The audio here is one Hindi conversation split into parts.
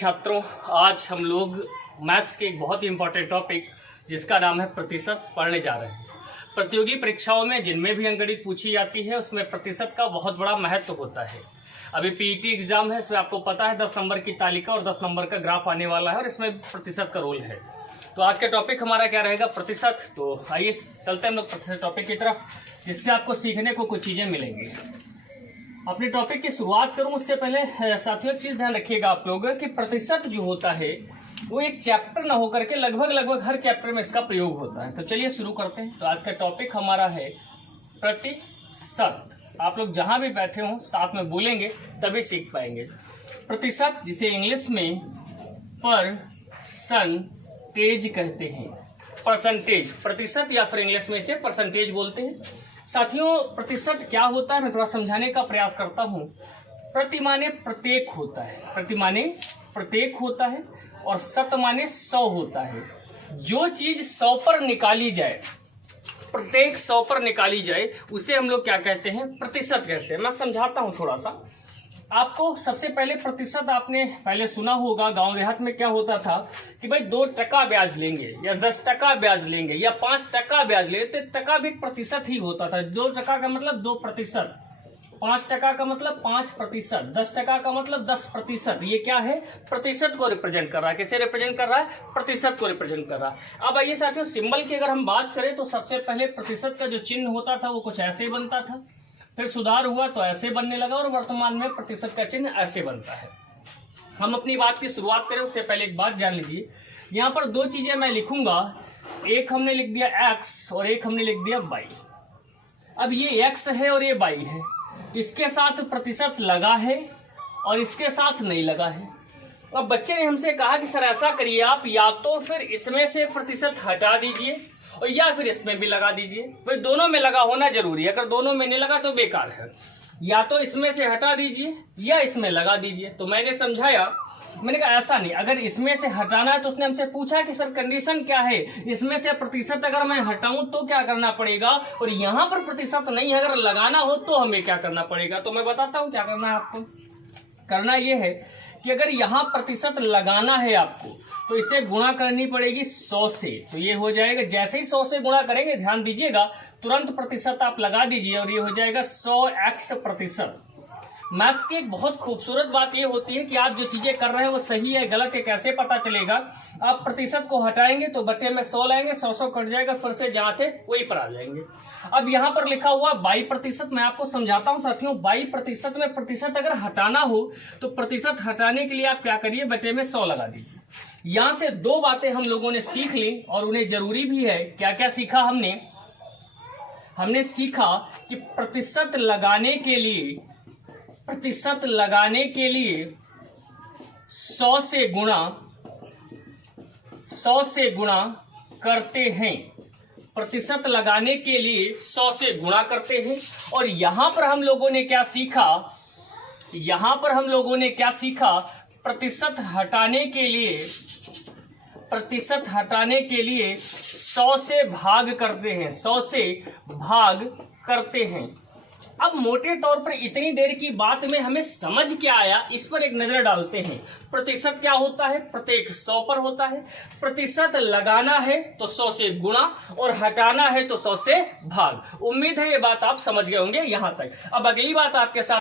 छात्रों, आज हम लोग मैथ्स के एक बहुत ही इंपॉर्टेंट टॉपिक जिसका नाम है प्रतिशत पढ़ने जा रहे हैं। प्रतियोगी परीक्षाओं में जिनमें भी अंकगणित पूछी जाती है उसमें प्रतिशत का बहुत बड़ा महत्व होता है। अभी पीईटी एग्जाम है, इसमें आपको पता है 10 नंबर की तालिका और 10 नंबर का ग्राफ आने वाला है और इसमें प्रतिशत का रोल है। तो आज का टॉपिक हमारा क्या रहेगा? प्रतिशत। तो आइए चलते हैं हम लोग प्रतिशत टॉपिक की तरफ, जिससे आपको सीखने को कुछ चीजें मिलेंगी। अपने टॉपिक की शुरुआत करूं उससे पहले साथियों एक चीज ध्यान रखिएगा आप लोग कि प्रतिशत जो होता है वो एक चैप्टर ना होकर के लगभग हर चैप्टर में इसका प्रयोग होता है। तो चलिए शुरू करते हैं। तो आज का टॉपिक हमारा है प्रतिशत। आप लोग जहां भी बैठे हों साथ में बोलेंगे तभी सीख पाएंगे। प्रतिशत, जिसे इंग्लिश में परसेंटेज कहते हैं। परसेंटेज, प्रतिशत, या फिर इंग्लिश में इसे परसेंटेज बोलते हैं। साथियों, प्रतिशत क्या होता है मैं थोड़ा समझाने का प्रयास करता हूं। प्रति माने प्रत्येक होता है, प्रति माने प्रत्येक होता है, और शत माने 100 होता है। जो चीज 100 पर निकाली जाए, प्रत्येक 100 पर निकाली जाए, उसे हम लोग क्या कहते हैं? प्रतिशत कहते हैं। मैं समझाता हूं थोड़ा सा आपको। सबसे पहले प्रतिशत आपने पहले सुना होगा, गांव देहात में क्या होता था कि भाई 2 टका ब्याज लेंगे या 10 टका ब्याज लेंगे या 5 टका ब्याज लेंगे, तो टका भी प्रतिशत ही होता था। 2 टका का मतलब 2%, 5 टका का मतलब 5%, 10 टका का मतलब 10%। ये क्या है? प्रतिशत को रिप्रेजेंट कर रहा है। किसे रिप्रेजेंट कर रहा है? प्रतिशत को रिप्रेजेंट कर रहा है। अब आइए साथियों, सिंबल की अगर हम बात करें तो सबसे पहले प्रतिशत का जो चिन्ह होता था वो कुछ ऐसे बनता था, फिर सुधार हुआ तो ऐसे बनने लगा, और वर्तमान में प्रतिशत का चिन्ह ऐसे बनता है। हम अपनी बात की शुरुआत करें उससे पहले एक बात जान लीजिए। यहाँ पर 2 चीजें मैं लिखूंगा, एक हमने लिख दिया x और एक हमने लिख दिया y। अब ये x है और ये y है, इसके साथ प्रतिशत लगा है और इसके साथ नहीं लगा है। अब बच्चे ने हमसे कहा कि सर ऐसा करिए आप, या तो फिर इसमें से प्रतिशत हटा दीजिए और या फिर इसमें भी लगा दीजिए। भाई दोनों में लगा होना जरूरी है, अगर दोनों में नहीं लगा तो बेकार है। या तो इसमें से हटा दीजिए या इसमें लगा दीजिए। तो मैंने समझाया, मैंने कहा ऐसा नहीं, अगर इसमें से हटाना है तो उसने हमसे पूछा कि सर कंडीशन क्या है, इसमें से प्रतिशत अगर मैं हटाऊं तो क्या करना पड़ेगा, और यहाँ पर प्रतिशत नहीं है, अगर लगाना हो तो हमें क्या करना पड़ेगा। तो मैं बताता हूँ क्या करना है आपको। करना यह है कि अगर यहाँ प्रतिशत लगाना है आपको तो इसे गुणा करनी पड़ेगी 100 से। तो ये हो जाएगा, जैसे ही 100 से गुणा करेंगे, ध्यान दीजिएगा, तुरंत प्रतिशत आप लगा दीजिए और ये हो जाएगा 100x प्रतिशत। मैथ्स की एक बहुत खूबसूरत बात ये होती है कि आप जो चीजें कर रहे हैं वो सही है गलत है कैसे पता चलेगा। आप प्रतिशत को हटाएंगे तो बटे में 100 लाएंगे, 100 कट जाएगा, फिर से जहां थे वही पर आ जाएंगे। अब यहाँ पर लिखा हुआ 22%, मैं आपको समझाता हूँ साथियों। 22% में प्रतिशत अगर हटाना हो तो प्रतिशत हटाने के लिए आप क्या करिए, बटे में 100 लगा दीजिए। यहाँ से 2 बातें हम लोगों ने सीख ली और उन्हें जरूरी भी है। क्या क्या सीखा हमने? हमने सीखा कि प्रतिशत लगाने के लिए 100 से गुणा करते हैं। प्रतिशत लगाने के लिए 100 से गुणा करते हैं। और यहां पर हम लोगों ने क्या सीखा? प्रतिशत हटाने के लिए 100 से भाग करते हैं, 100 से भाग करते हैं। अब मोटे तौर पर इतनी देर की बात में हमें समझ क्या आया, इस पर एक नजर डालते हैं। प्रतिशत क्या होता है? प्रत्येक 100 पर होता है। प्रतिशत लगाना है तो 100 से गुणा और हटाना है तो 100 से भाग। उम्मीद है ये बात आप समझ गए होंगे यहाँ तक। अब अगली बात आपके साथ,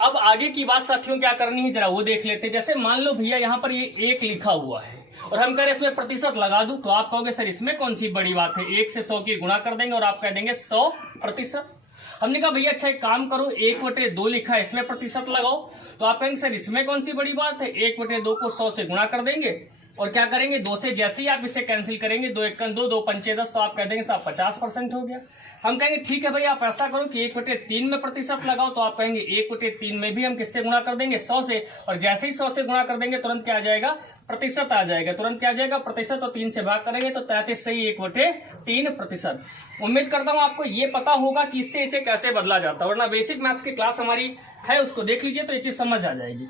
अब आगे की बात साथियों क्या करनी है जरा वो देख लेते हैं। जैसे मान लो भैया यहाँ पर ये 1 लिखा हुआ है और हम कह रहे हैं इसमें प्रतिशत लगा दूं, तो आप कहोगे सर इसमें कौन सी बड़ी बात है, 1 से 100 की गुणा कर देंगे और आप कह देंगे 100%। हमने कहा भैया अच्छा एक काम करो, 1/2 लिखा है इसमें प्रतिशत लगाओ, तो आप कहेंगे सर इसमें कौन सी बड़ी बात है, 1/2 को 100 से गुणा कर देंगे और क्या करेंगे, 2 से जैसे ही आप इसे कैंसिल करेंगे, 2 1 2 2 5 10, तो आप कह देंगे साहब 50% हो गया। हम कहेंगे ठीक है भाई आप ऐसा करो कि 1/3 में प्रतिशत लगाओ, तो आप कहेंगे 1/3 में भी हम किससे गुणा कर देंगे, 100 से, और जैसे ही 100 से गुणा कर देंगे तुरंत क्या आ जाएगा, प्रतिशत आ जाएगा। तुरंत क्या आ जाएगा, प्रतिशत, और 3 से भाग करेंगे तो 33 सही 1/3%। उम्मीद करता हूं आपको ये पता होगा कि इससे इसे कैसे बदला जाता है, वरना बेसिक मैथ्स की क्लास हमारी है उसको देख लीजिए तो ये चीज समझ आ जाएगी।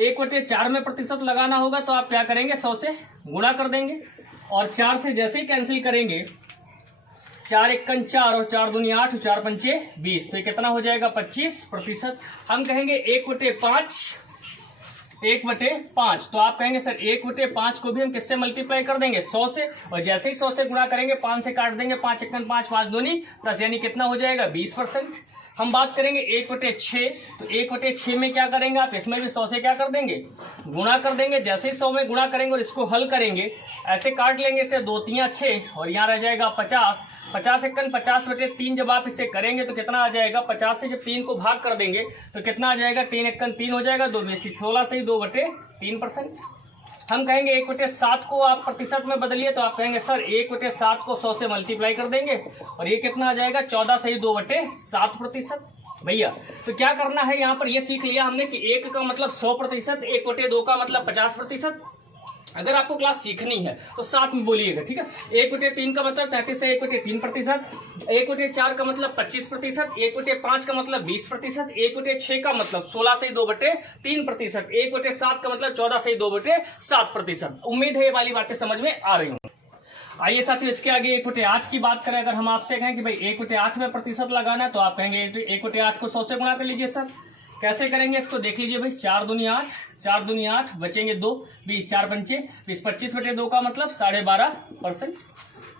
1/4 में प्रतिशत लगाना होगा तो आप क्या करेंगे, 100 से गुणा कर देंगे, और 4 से जैसे ही कैंसिल करेंगे, 4 1 4 और 4 दूनी 8, 4 पंचे 20, तो ये कितना हो जाएगा 25%। हम कहेंगे 1/5 1/5। तो आप कहेंगे सर 1/5 को भी हम किससे मल्टीप्लाई कर देंगे 100 से, और जैसे ही 100 से गुणा करेंगे 5 से काट देंगे, 5 × 5 5 दूनी 10, यानी कितना हो जाएगा 20%। हम बात करेंगे 1/6, तो 1/6 में क्या करेंगे आप, इसमें भी 100 से क्या कर देंगे गुणा कर देंगे, जैसे ही 100 में गुणा करेंगे और इसको हल करेंगे, ऐसे काट लेंगे इसे 2 × 6 और यहाँ रह जाएगा 50, 50 × 50/3 जब आप इसे करेंगे तो कितना आ जाएगा, 50 से जब 3 को भाग कर देंगे तो कितना आ जाएगा, 3 × 3 हो जाएगा, 2 20 16 से ही 2/3%। हम कहेंगे 1/7 को आप प्रतिशत में बदलिए, तो आप कहेंगे सर 1/7 को 100 से मल्टीप्लाई कर देंगे और ये कितना आ जाएगा 14 से ही 2/7%। भैया तो क्या करना है, यहाँ पर ये सीख लिया हमने कि 1 का मतलब 100%, 1/2 का मतलब 50%। अगर आपको क्लास सीखनी है तो साथ में बोलिएगा, ठीक है। 1/3 का मतलब 33 से 1/3%, 1/4 का मतलब 25%, 1/5 का मतलब 20%, 1/6 का मतलब 16 से 2/3%, 1/7 का मतलब 14 से 2/7%। उम्मीद है ये वाली बातें समझ में आ रही होंगी। आइए साथियों इसके आगे 1/8 की बात करें। अगर हम आपसे कहें कि भाई 1/8 में प्रतिशत लगाना है, तो आप कहेंगे 1/8 को 100 से गुणा कर लीजिए सर। कैसे करेंगे इसको देख लीजिए भाई, 4 दूनी 8, 4 दूनी 8, बचेंगे 2, 20 4 पंचे 20, 25/2 का मतलब 12.5%।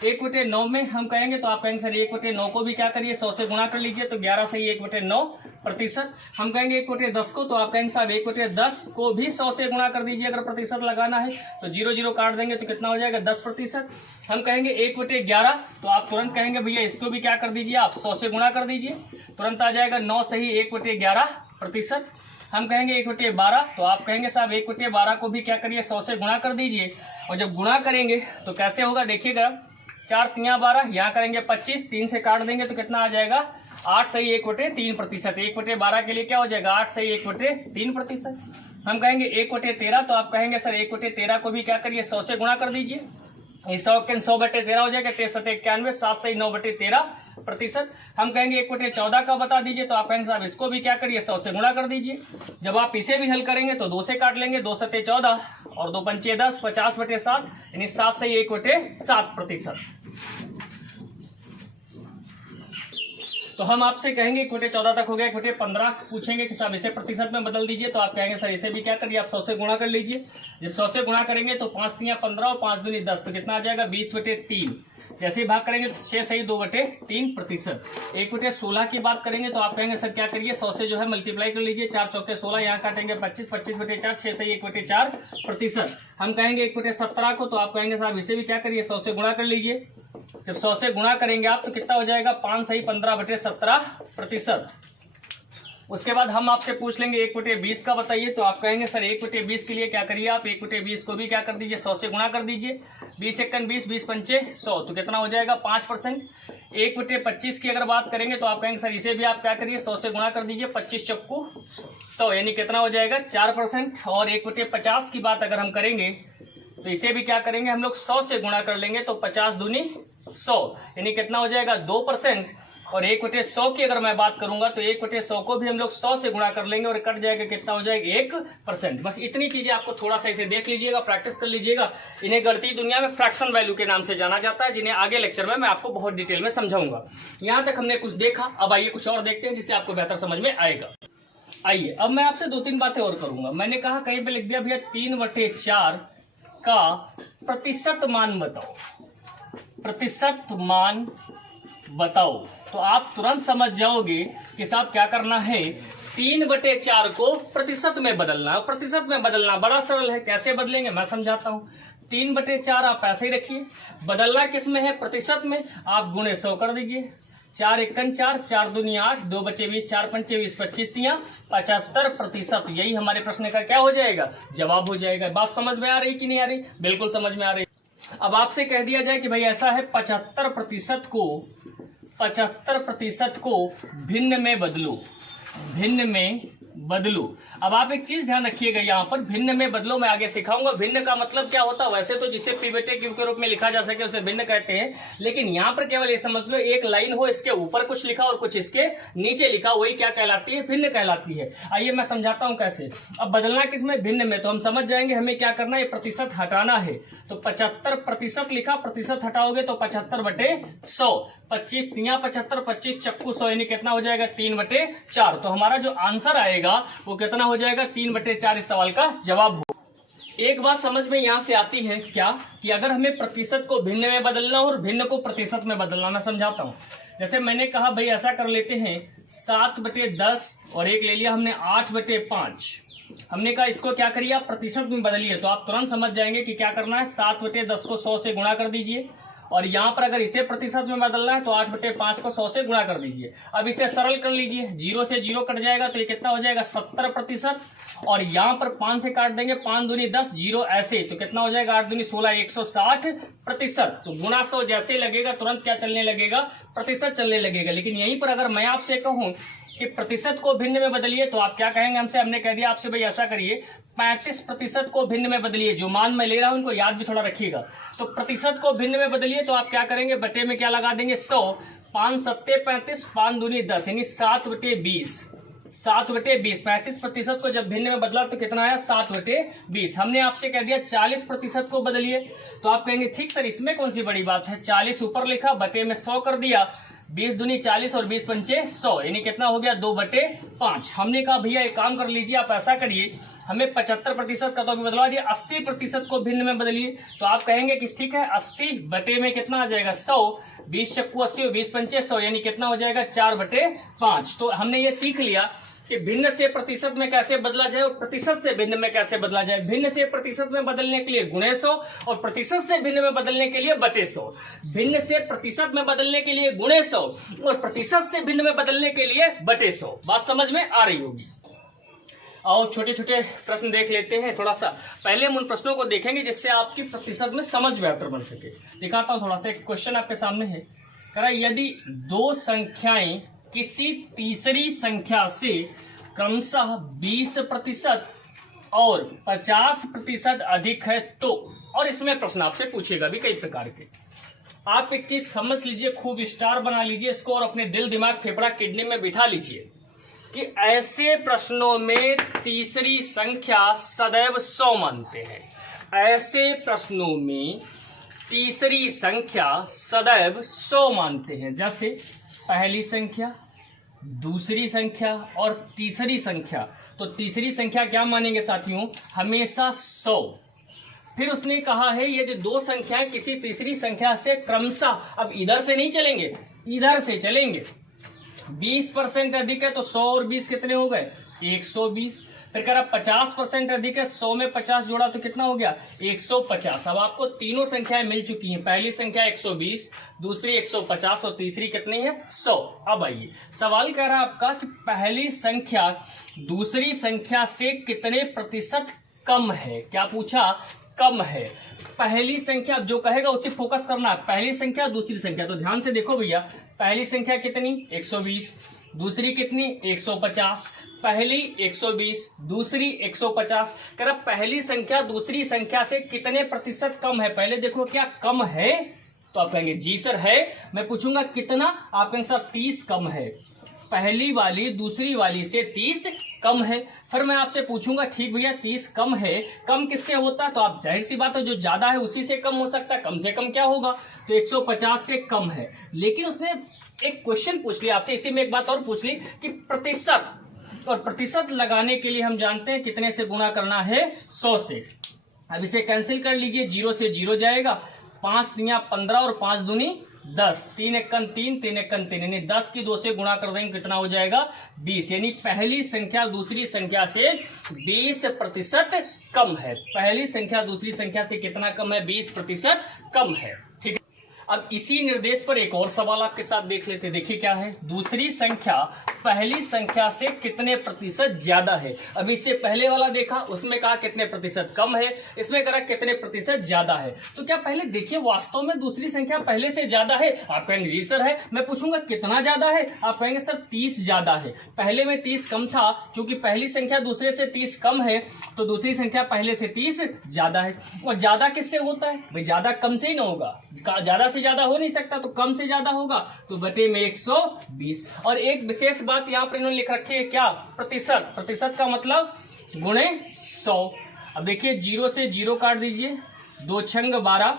1/9 में हम कहेंगे तो आप कहेंगे सर 1/9 को भी क्या करिए 100 से गुणा कर लीजिए, तो 11 से ही 1/9%। हम कहेंगे 1/10 को, तो आप कहेंगे साहब 1/10 को भी 100 से गुणा कर दीजिए, अगर प्रतिशत लगाना है तो 0 0 काट देंगे तो कितना हो जाएगा 10%। हम कहेंगे 1/11, तो आप तुरंत कहेंगे भैया इसको भी क्या कर दीजिए आप 100 से गुणा कर दीजिए, तुरंत आ जाएगा 9 से ही 1/11%। हम कहेंगे 1/12, तो आप कहेंगे साहब 1/12 को भी क्या करिए 100 से गुणा कर दीजिए, और जब गुणा करेंगे तो कैसे होगा देखिएगा, 4 × 12, यहाँ करेंगे 25, 3 से काट देंगे तो कितना आ जाएगा 8 से ही 1/3%। 1/12 के लिए क्या हो जाएगा 8 से ही 1/3%। हम कहेंगे 1/13, तो आप कहेंगे सर 1/13 को भी क्या करिए 100 से गुणा कर दीजिए, 100/13 हो जाएगा, 93 7 से 9/13%। हम कहेंगे 1/14 का बता दीजिए, तो आप कहेंगे साहब इसको भी क्या करिए 100 से गुणा कर दीजिए। जब आप इसे भी हल करेंगे तो 2 से काट लेंगे, 2 7 14 और 2 पंचे 10, 50/7, यानी 7 से 1/7%। तो हम आपसे कहेंगे 1/14 तक हो गया, 1/15 पूछेंगे कि साहब इसे प्रतिशत में बदल दीजिए, तो आप कहेंगे सर इसे भी क्या करिए आप 100 से गुणा कर लीजिए। जब 100 से गुणा करेंगे तो 5 × 15 और 5 दूनी 10, तो कितना आ जाएगा 20/3। जैसे ही भाग करेंगे तो 6 से ही 2/3%। 1/16 की बात करेंगे तो आप कहेंगे सर क्या करिए 100 से जो है मल्टीप्लाई कर लीजिए, 4 चौके 16, यहाँ काटेंगे 25, 25/4, 6 से ही 1/4%। हम कहेंगे 1/17 को, तो आप कहेंगे साहब इसे भी क्या करिए 100 से गुणा कर लीजिए। जब 100 से गुणा करेंगे आप तो कितना हो जाएगा 5 से ही 15/17%। उसके बाद हम आपसे पूछ लेंगे 1/20 का बताइए, तो आप कहेंगे सर 1/20 के लिए क्या करिए आप 1/20 को भी क्या कर दीजिए 100 से गुणा कर दीजिए, 20 × 20, 20 पंचे 100, तो कितना हो जाएगा 5%। 1/25 की अगर बात करेंगे तो आप कहेंगे सर इसे भी आप क्या करिए 100 से गुणा कर दीजिए, 25 चक्कू 100, यानी कितना हो जाएगा 4%। और 1/50 की बात अगर हम करेंगे तो इसे भी क्या करेंगे हम लोग 100 से गुणा कर लेंगे, तो 50 दूनी 100, यानी कितना हो जाएगा 2%। और 1/100 की अगर मैं बात करूंगा तो 1/100 को भी हम लोग 100 से गुणा कर लेंगे और कट जाएगा, कितना हो जाएगा 1%। बस इतनी चीजें आपको थोड़ा सा इसे देख लीजिएगा, प्रैक्टिस कर लीजिएगा। इन्हें गणितीय दुनिया में फ्रैक्शन वैल्यू के नाम से जाना जाता है, जिन्हें आगे लेक्चर में मैं आपको बहुत डिटेल में समझाऊंगा। यहाँ तक हमने कुछ देखा, अब आइए कुछ और देखते हैं जिससे आपको बेहतर समझ में आएगा। आइए अब मैं आपसे 2-3 बातें और करूंगा। मैंने कहा कहीं पे लिख दिया भैया 3/4 का प्रतिशत मान बताओ, प्रतिशत मान बताओ, तो आप तुरंत समझ जाओगे कि साहब क्या करना है, 3/4 को प्रतिशत में बदलना है। प्रतिशत में बदलना बड़ा सरल है, कैसे बदलेंगे मैं समझाता हूँ। 3/4 आप ऐसे ही रखिए, बदलना किस में है प्रतिशत में, आप गुणे 100 कर दीजिए, 4 × 4, 4 दूनी 8, 2 बचे 20, 4 पंचे 20, 25 × 75%। यही हमारे प्रश्न का क्या हो जाएगा, जवाब हो जाएगा। बात समझ में आ रही कि नहीं आ रही, बिल्कुल समझ में आ रही। अब आपसे कह दिया जाए कि भाई ऐसा है 75% को भिन्न में बदलो, भिन्न में बदलो। अब आप एक चीज ध्यान रखिएगा, यहाँ पर भिन्न में बदलो मैं आगे सिखाऊंगा। भिन्न का मतलब क्या होता है, वैसे तो जिसे P/Q के रूप में लिखा जा सके उसे भिन्न कहते हैं, लेकिन यहाँ पर केवल ये समझ लो एक लाइन हो, इसके ऊपर कुछ लिखा और कुछ इसके नीचे लिखा, वही क्या कहलाती है, भिन्न कहलाती है। आइए मैं समझाता हूँ कैसे। अब बदलना किसमें, भिन्न में, तो हम समझ जाएंगे हमें क्या करना है, प्रतिशत हटाना है। तो 75% लिखा, प्रतिशत हटाओगे तो 75/100, 25 तिया 75, 25 चक्कू 100 यानी कितना हो जाएगा 3/4। तो हमारा जो आंसर आएगा वो कितना हो जाएगा 3/4 इस सवाल का जवाब हो। एक बात समझ में यहाँ से आती है क्या, कि अगर हमें प्रतिशत को भिन्न में बदलना हो और भिन्न को प्रतिशत में बदलना, मैं समझाता हूँ। जैसे मैंने कहा भाई ऐसा कर लेते हैं 7/10 और एक ले लिया हमने 8/5। हमने कहा इसको क्या करिए आप प्रतिशत में बदलिए, तो आप तुरंत समझ जाएंगे कि क्या करना है। 7/10 को 100 से गुणा कर दीजिए, और यहाँ पर अगर इसे प्रतिशत में बदलना है तो 8/5 को 100 से गुणा कर दीजिए। अब इसे सरल कर लीजिए, 0 से 0 कट जाएगा तो ये कितना हो जाएगा 70%। और यहाँ पर 5 से काट देंगे, 5 दूनी 10, 0 ऐसे, तो कितना हो जाएगा 8 दूनी 16, 160%। तो गुणा 100 जैसे लगेगा तुरंत क्या चलने लगेगा, प्रतिशत चलने लगेगा। लेकिन यहीं पर अगर मैं आपसे कहूँ कि प्रतिशत को भिन्न में बदलिए तो आप क्या कहेंगे हमसे, हमने कह दिया आपसे भाई ऐसा करिए 35% को भिन्न में बदलिए। जो मान मैं ले रहा हूं उनको याद भी थोड़ा रखिएगा। तो प्रतिशत को भिन्न में बदलिए तो आप क्या करेंगे, बटे में क्या लगा देंगे 100, 5 सत्ते 35, 5 दूनी 10 यानी 7/20। 7/20 35% को जब भिन्न में बदला तो कितना आया 7/20। हमने आपसे कह दिया 40% को बदलिए, तो आप कहेंगे ठीक सर इसमें कौन सी बड़ी बात है, 40 ऊपर लिखा बटे में 100 कर दिया, 20 दूनी 40 और 20 पंचे 100 यानी कितना हो गया 2/5। हमने कहा भैया एक काम कर लीजिए, आप ऐसा करिए हमें 75% का तो अभी बदलवा दिया, 80% को भिन्न में बदलिए। तो आप कहेंगे कि ठीक है 80 बटे में कितना आ जाएगा 100, 20 चक्कू 80 और 20 पंचे 100 यानी कितना हो जाएगा 4/5। तो हमने ये सीख लिया कि भिन्न से प्रतिशत में कैसे बदला जाए और प्रतिशत से भिन्न में कैसे बदला जाए। भिन्न से प्रतिशत में बदलने के लिए गुणे 100 और प्रतिशत से भिन्न में बदलने के लिए बटे 100। भिन्न से प्रतिशत में बदलने के लिए गुणे 100 और प्रतिशत से भिन्न में बदलने के लिए बटे 100। बात समझ में आ रही होगी। आओ छोटे छोटे प्रश्न देख लेते हैं थोड़ा सा। पहले हम उन प्रश्नों को देखेंगे जिससे आपकी प्रतिशत में समझ बेहतर बन सके। दिखाता हूं थोड़ा सा, एक क्वेश्चन आपके सामने है, कह रहा यदि दो संख्याएं किसी तीसरी संख्या से क्रमशः 20% और 50% अधिक है तो, और इसमें प्रश्न आपसे पूछेगा भी कई प्रकार के। आप एक चीज समझ लीजिए, खूब स्टार बना लीजिए इसको और अपने दिल दिमाग फेफड़ा किडनी में बिठा लीजिए कि ऐसे प्रश्नों में तीसरी संख्या सदैव 100 मानते हैं। ऐसे प्रश्नों में तीसरी संख्या सदैव 100 मानते हैं। जैसे पहली संख्या, दूसरी संख्या और तीसरी संख्या। तो तीसरी संख्या क्या मानेंगे साथियों, हमेशा 100। फिर उसने कहा है यदि दो संख्याएं किसी तीसरी संख्या से क्रमशः, अब इधर से नहीं चलेंगे इधर से चलेंगे, 20% अधिक है तो 100 और 20 कितने हो गए 120। फिर कह रहा 50% अधिक है, 100 में 50 जोड़ा तो कितना हो गया 150। अब आपको तीनों संख्याएं मिल चुकी हैं, पहली संख्या 120, दूसरी 150 और तीसरी कितनी है 100। अब आइए सवाल कह रहा है आपका कि पहली संख्या दूसरी संख्या से कितने प्रतिशत कम है। क्या पूछा, कम है। पहली संख्या जो कहेगा उसे फोकस करना है, पहली संख्या दूसरी संख्या। तो ध्यान से देखो भैया, पहली संख्या कितनी 120, दूसरी कितनी 150। पहली 120, दूसरी 150। कह रहा पहली संख्या दूसरी संख्या से कितने प्रतिशत कम है। पहले देखो क्या कम है, तो आप कहेंगे जी सर है। मैं पूछूंगा कितना, आप कहेंगे सर 30 कम है। पहली वाली दूसरी वाली से 30 कम है। फिर मैं आपसे पूछूंगा ठीक भैया 30 कम है, कम किससे होता है, तो आप जाहिर सी बात है जो ज्यादा है उसी से कम हो सकता है, कम से कम क्या होगा तो 150 से कम है। लेकिन उसने एक क्वेश्चन पूछ लिया आपसे, इसी में एक बात और पूछ ली कि प्रतिशत, और प्रतिशत लगाने के लिए हम जानते हैं कितने से गुणा करना है 100 से। अब इसे कैंसिल कर लीजिए, 0 से 0 जाएगा, 5 तिया 15 और 5 दूनी 10, 3 एकन 3, 3 एकन 3 यानी 10 की 2 से गुणा कर देंगे कितना हो जाएगा 20। यानी पहली संख्या दूसरी संख्या से 20% कम है। पहली संख्या दूसरी संख्या से कितना कम है 20% कम है। ठीक है, अब इसी निर्देश पर एक और सवाल आपके साथ देख लेते हैं। देखिए क्या है, दूसरी संख्या पहली संख्या से कितने प्रतिशत ज्यादा है। अब इससे पहले वाला देखा, उसमें कहा कितने प्रतिशत कम है, इसमें कहा कितने प्रतिशत ज्यादा है। तो क्या पहले देखिए वास्तव में दूसरी संख्या पहले से ज्यादा है, आप कहेंगे जी सर है। मैं पूछूंगा कितना ज्यादा है, आप कहेंगे सर 30 ज्यादा है। पहले में 30 कम था, क्योंकि पहली संख्या दूसरे से 30 कम है तो दूसरी संख्या पहले से 30 ज्यादा है। और ज्यादा किससे होता है भाई, ज्यादा कम से ही ना होगा, ज्यादा से ज्यादा हो नहीं सकता, तो कम से ज्यादा होगा तो बटे में 120। और एक विशेष बात यहाँ पर इन्होंने लिख रखी है क्या, प्रतिशत। प्रतिशत का मतलब गुणे 100। अब देखिए 0 से 0 काट दीजिए, 2 छंग 12,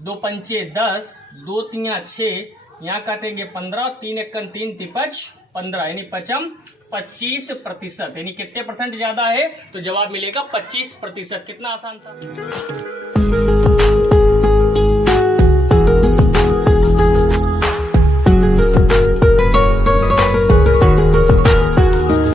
2 पंचे 10, 2 तिया 6, यहाँ काटेंगे 15, 3 एकन 3 तिपच 15 यानी पचम 25%, यानी कितने परसेंट ज्यादा है, तो जवाब मिलेगा 25%। कितना आसान था।